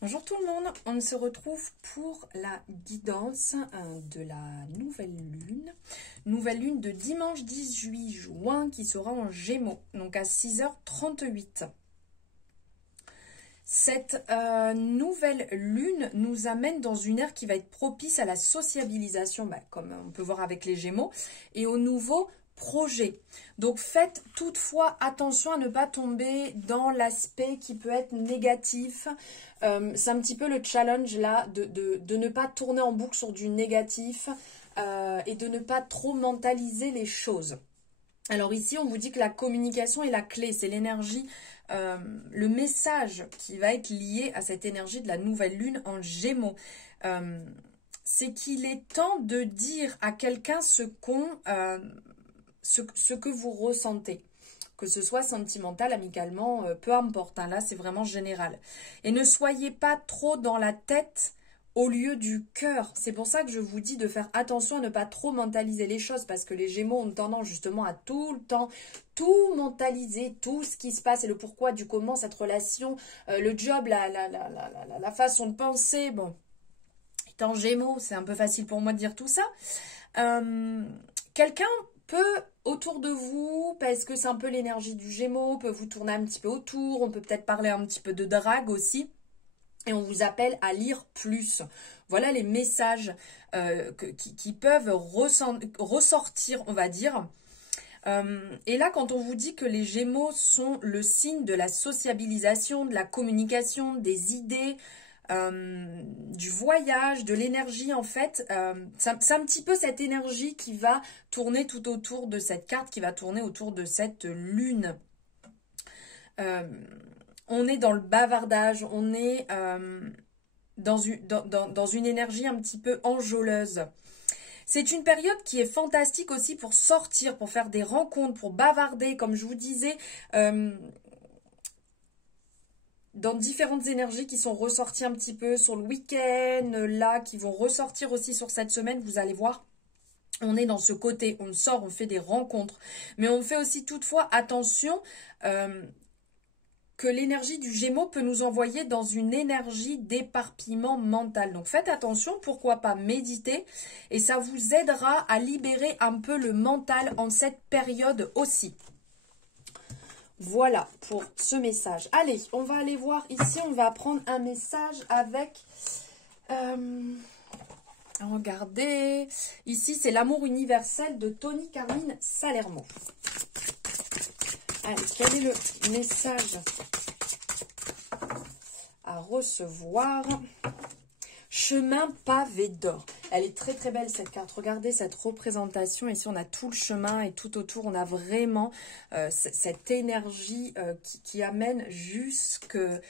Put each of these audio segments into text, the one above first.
Bonjour tout le monde, on se retrouve pour la guidance de la nouvelle lune de dimanche 18 juin qui sera en Gémeaux, donc à 6h38. Cette nouvelle lune nous amène dans une ère qui va être propice à la sociabilisation, comme on peut voir avec les Gémeaux, et au nouveau projet. Donc faites toutefois attention à ne pas tomber dans l'aspect qui peut être négatif. C'est un petit peu le challenge là de ne pas tourner en boucle sur du négatif et de ne pas trop mentaliser les choses. Alors ici on vous dit que la communication est la clé, c'est l'énergie, le message qui va être lié à cette énergie de la nouvelle lune en Gémeaux. C'est qu'il est temps de dire à quelqu'un ce que vous ressentez, que ce soit sentimental, amicalement, peu importe, hein, là c'est vraiment général. Et ne soyez pas trop dans la tête au lieu du cœur. C'est pour ça que je vous dis de faire attention à ne pas trop mentaliser les choses, parce que les Gémeaux ont tendance justement à tout le temps tout mentaliser, tout ce qui se passe et le pourquoi du comment, cette relation, le job, la façon de penser. Bon, étant Gémeaux, c'est un peu facile pour moi de dire tout ça. Quelqu'un peut autour de vous, parce que c'est un peu l'énergie du Gémeaux, peut vous tourner un petit peu autour, on peut peut-être parler un petit peu de drague aussi, et on vous appelle à lire plus. Voilà les messages qui peuvent ressortir, on va dire. Et là, quand on vous dit que les Gémeaux sont le signe de la sociabilisation, de la communication, des idées, du voyage, de l'énergie en fait, c'est un petit peu cette énergie qui va tourner tout autour de cette carte, qui va tourner autour de cette lune. On est dans le bavardage, on est dans une énergie un petit peu enjôleuse. C'est une période qui est fantastique aussi pour sortir, pour faire des rencontres, pour bavarder, comme je vous disais, dans différentes énergies qui sont ressorties un petit peu sur le week-end, là, qui vont ressortir aussi sur cette semaine, vous allez voir. On est dans ce côté, on sort, on fait des rencontres, mais on fait aussi toutefois attention que l'énergie du Gémeaux peut nous envoyer dans une énergie d'éparpillement mental. Donc faites attention, pourquoi pas méditer, et ça vous aidera à libérer un peu le mental en cette période aussi. Voilà pour ce message. Allez, on va aller voir ici, on va prendre un message avec... regardez, ici c'est l'amour universel de Tony Carmine Salermo. Allez, quel est le message à recevoir? Chemin pavé d'or. Elle est très très belle cette carte. Regardez cette représentation. Ici on a tout le chemin et tout autour on a vraiment cette énergie qui amène jusqu'à,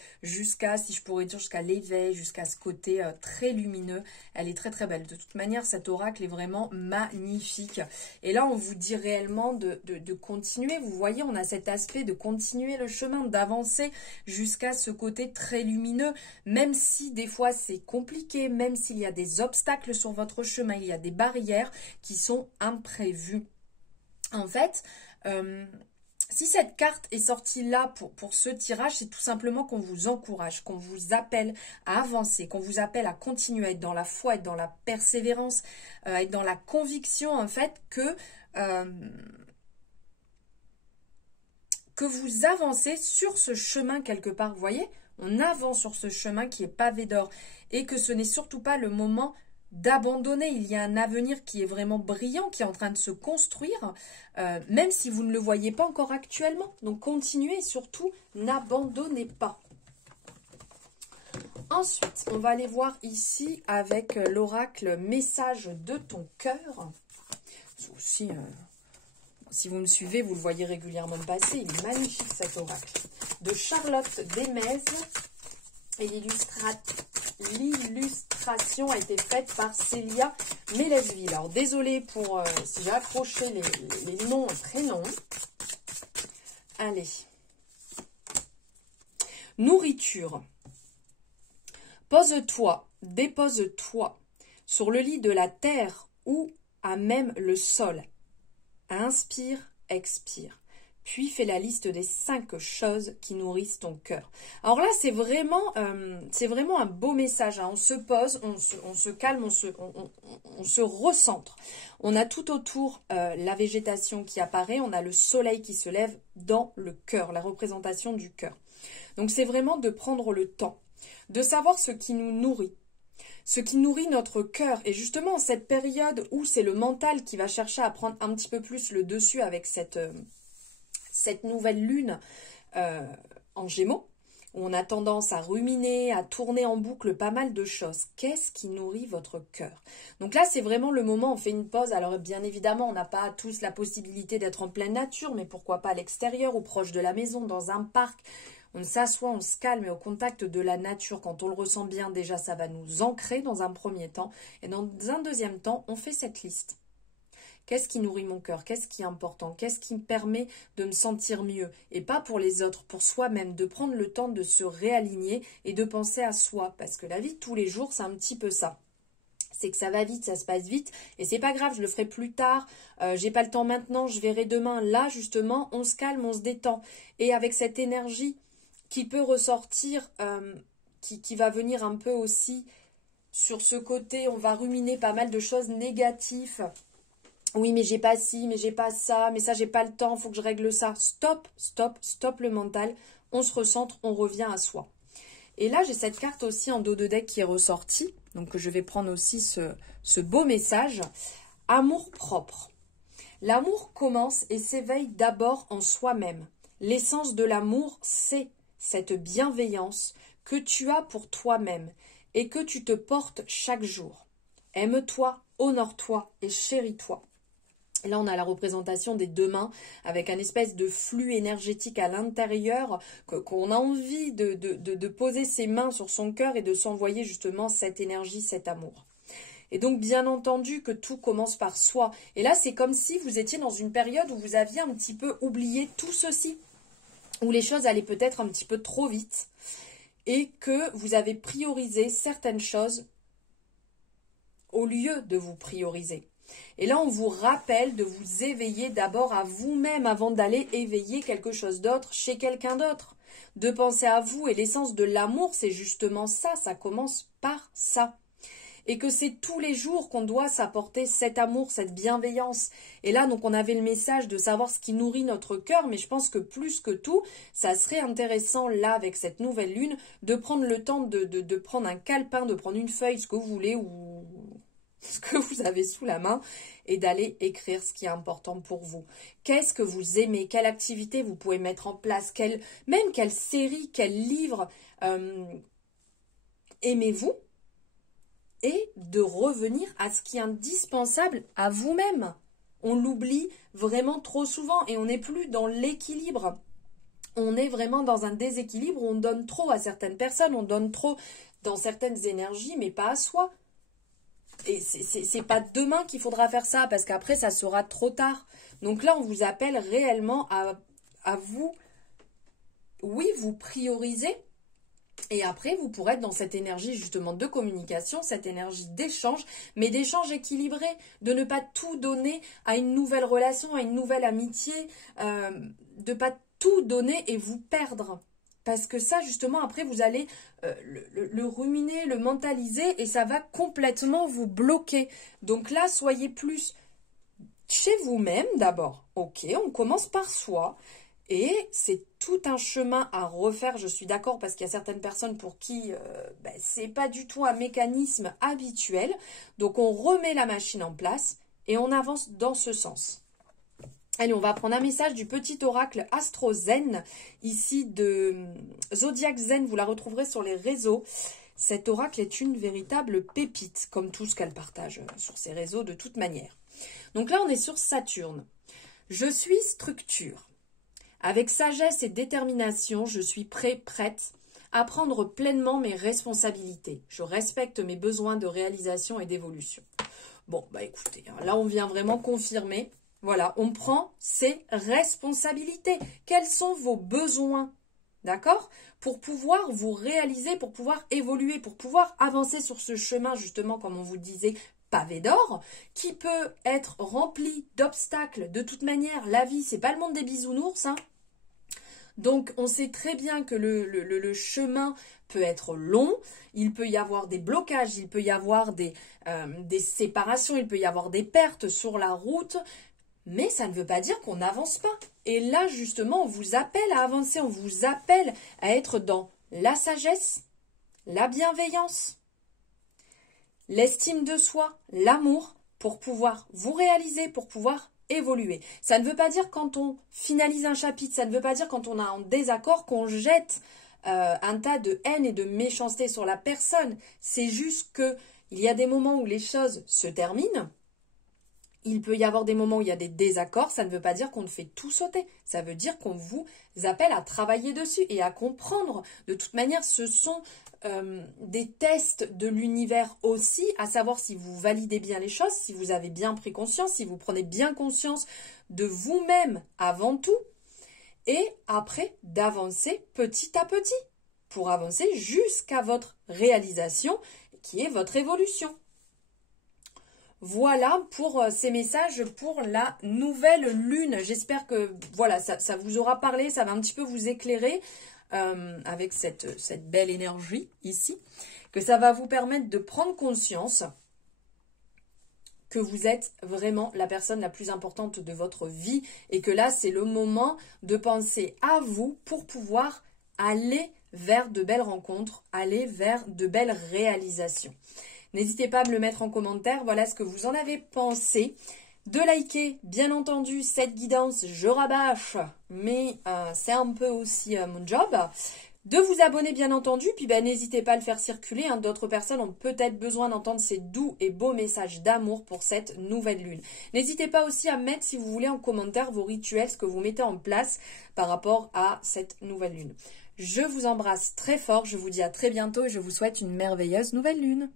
si je pourrais dire, jusqu'à l'éveil, jusqu'à ce côté très lumineux. Elle est très très belle. De toute manière cet oracle est vraiment magnifique. Et là on vous dit réellement de continuer. Vous voyez, on a cet aspect de continuer le chemin, d'avancer jusqu'à ce côté très lumineux. Même si des fois c'est compliqué, même s'il y a des obstacles sur votre chemin, il y a des barrières qui sont imprévues. En fait, si cette carte est sortie là pour ce tirage, c'est tout simplement qu'on vous encourage, qu'on vous appelle à avancer, qu'on vous appelle à continuer, à être dans la foi, être dans la persévérance, être dans la conviction en fait que vous avancez sur ce chemin quelque part. Vous voyez, on avance sur ce chemin qui est pavé d'or et que ce n'est surtout pas le moment d'abandonner. Il y a un avenir qui est vraiment brillant, qui est en train de se construire, même si vous ne le voyez pas encore actuellement. Donc continuez et surtout n'abandonnez pas. Ensuite, on va aller voir ici avec l'oracle message de ton cœur. C'est aussi, si vous me suivez, vous le voyez régulièrement passer. Il est magnifique cet oracle. De Charlotte Desmez. Et l'illustration a été faite par Célia Mélesville. Alors, désolée pour si j'ai accroché les noms et prénoms. Allez. Nourriture. Pose-toi, dépose-toi sur le lit de la terre ou à même le sol. Inspire, expire. puis fais la liste des 5 choses qui nourrissent ton cœur. Alors là, c'est vraiment un beau message, hein. On se pose, on se calme, on se recentre. On a tout autour la végétation qui apparaît, on a le soleil qui se lève dans le cœur, la représentation du cœur. Donc c'est vraiment de prendre le temps, de savoir ce qui nous nourrit. Ce qui nourrit notre cœur. Et justement, cette période où c'est le mental qui va chercher à prendre un petit peu plus le dessus avec cette nouvelle lune en Gémeaux, où on a tendance à ruminer, à tourner en boucle pas mal de choses. Qu'est-ce qui nourrit votre cœur? Donc là, c'est vraiment le moment, on fait une pause. Alors bien évidemment, on n'a pas tous la possibilité d'être en pleine nature, mais pourquoi pas à l'extérieur ou proche de la maison, dans un parc. On s'assoit, on se calme et au contact de la nature. Quand on le ressent bien, déjà, ça va nous ancrer dans un premier temps. Et dans un deuxième temps, on fait cette liste. Qu'est-ce qui nourrit mon cœur? Qu'est-ce qui est important? Qu'est-ce qui me permet de me sentir mieux? Et pas pour les autres, pour soi-même, de prendre le temps de se réaligner et de penser à soi. Parce que la vie de tous les jours, c'est un petit peu ça. C'est que ça va vite, ça se passe vite, et c'est pas grave, je le ferai plus tard, j'ai pas le temps maintenant, je verrai demain. Là, justement, on se calme, on se détend. Et avec cette énergie qui peut ressortir, qui va venir un peu aussi sur ce côté, on va ruminer pas mal de choses négatives. Oui, mais j'ai pas ci, mais j'ai pas ça, mais ça j'ai pas le temps, faut que je règle ça. Stop, stop, stop le mental, on se recentre, on revient à soi. Et là, j'ai cette carte aussi en dos de deck qui est ressortie, donc je vais prendre aussi ce beau message. Amour propre. L'amour commence et s'éveille d'abord en soi-même. L'essence de l'amour, c'est cette bienveillance que tu as pour toi-même et que tu te portes chaque jour. Aime-toi, honore-toi et chéris-toi. Et là, on a la représentation des 2 mains avec un espèce de flux énergétique à l'intérieur qu'on a envie de poser ses mains sur son cœur et de s'envoyer justement cette énergie, cet amour. Et donc, bien entendu que tout commence par soi. Et là, c'est comme si vous étiez dans une période où vous aviez un petit peu oublié tout ceci, où les choses allaient peut-être un petit peu trop vite et que vous avez priorisé certaines choses au lieu de vous prioriser. Et là, on vous rappelle de vous éveiller d'abord à vous-même avant d'aller éveiller quelque chose d'autre chez quelqu'un d'autre. De penser à vous, et l'essence de l'amour, c'est justement ça, ça commence par ça. Et que c'est tous les jours qu'on doit s'apporter cet amour, cette bienveillance. Et là, donc, on avait le message de savoir ce qui nourrit notre cœur, mais je pense que plus que tout, ça serait intéressant, là, avec cette nouvelle lune, de prendre le temps de prendre un calepin, de prendre une feuille, ce que vous voulez, ou ce que vous avez sous la main, et d'aller écrire ce qui est important pour vous. Qu'est-ce que vous aimez? Quelle activité vous pouvez mettre en place? Même quelle série, quel livre aimez-vous? Et de revenir à ce qui est indispensable à vous-même. On l'oublie vraiment trop souvent et on n'est plus dans l'équilibre. On est vraiment dans un déséquilibre où on donne trop à certaines personnes, on donne trop dans certaines énergies, mais pas à soi. Et c'est pas demain qu'il faudra faire ça, parce qu'après, ça sera trop tard. Donc là, on vous appelle réellement à vous, oui, vous prioriser. Et après, vous pourrez être dans cette énergie justement de communication, cette énergie d'échange, mais d'échange équilibré, de ne pas tout donner à une nouvelle relation, à une nouvelle amitié, de pas tout donner et vous perdre. Parce que ça, justement, après, vous allez le ruminer, le mentaliser et ça va complètement vous bloquer. Donc là, soyez plus chez vous-même d'abord. Ok, on commence par soi. Et c'est tout un chemin à refaire, je suis d'accord, parce qu'il y a certaines personnes pour qui c'est pas du tout un mécanisme habituel. Donc on remet la machine en place et on avance dans ce sens. Allez, on va prendre un message du petit oracle Astro Zen, ici de Zodiac Zen, vous la retrouverez sur les réseaux. Cet oracle est une véritable pépite, comme tout ce qu'elle partage sur ses réseaux de toute manière. Donc là, on est sur Saturne. Je suis structure. Avec sagesse et détermination, je suis prête à prendre pleinement mes responsabilités. Je respecte mes besoins de réalisation et d'évolution. Bon, bah écoutez, là on vient vraiment confirmer. Voilà, on prend ses responsabilités. Quels sont vos besoins? D'accord? Pour pouvoir vous réaliser, pour pouvoir évoluer, pour pouvoir avancer sur ce chemin, justement, comme on vous disait, pavé d'or, qui peut être rempli d'obstacles. De toute manière, la vie, c'est pas le monde des bisounours, hein. Donc, on sait très bien que le chemin peut être long, il peut y avoir des blocages, il peut y avoir des séparations, il peut y avoir des pertes sur la route, mais ça ne veut pas dire qu'on n'avance pas. Et là, justement, on vous appelle à avancer, on vous appelle à être dans la sagesse, la bienveillance, l'estime de soi, l'amour, pour pouvoir vous réaliser, pour pouvoir évoluer. Ça ne veut pas dire quand on finalise un chapitre, ça ne veut pas dire quand on est en désaccord qu'on jette un tas de haine et de méchanceté sur la personne. C'est juste que il y a des moments où les choses se terminent. Il peut y avoir des moments où il y a des désaccords. Ça ne veut pas dire qu'on fait tout sauter. Ça veut dire qu'on vous appelle à travailler dessus et à comprendre. De toute manière, ce sont des tests de l'univers aussi, à savoir si vous validez bien les choses, si vous avez bien pris conscience, si vous prenez bien conscience de vous-même avant tout, et après d'avancer petit à petit pour avancer jusqu'à votre réalisation qui est votre évolution. Voilà pour ces messages pour la nouvelle lune. J'espère que voilà, ça vous aura parlé, ça va un petit peu vous éclairer avec cette belle énergie ici, que ça va vous permettre de prendre conscience que vous êtes vraiment la personne la plus importante de votre vie et que là, c'est le moment de penser à vous pour pouvoir aller vers de belles rencontres, aller vers de belles réalisations. N'hésitez pas à me le mettre en commentaire, voilà ce que vous en avez pensé. De liker, bien entendu, cette guidance, je rabâche, mais c'est un peu aussi mon job. De vous abonner, bien entendu, puis n'hésitez pas à le faire circuler. Hein. D'autres personnes ont peut-être besoin d'entendre ces doux et beaux messages d'amour pour cette nouvelle lune. N'hésitez pas aussi à mettre, si vous voulez, en commentaire vos rituels, ce que vous mettez en place par rapport à cette nouvelle lune. Je vous embrasse très fort, je vous dis à très bientôt et je vous souhaite une merveilleuse nouvelle lune.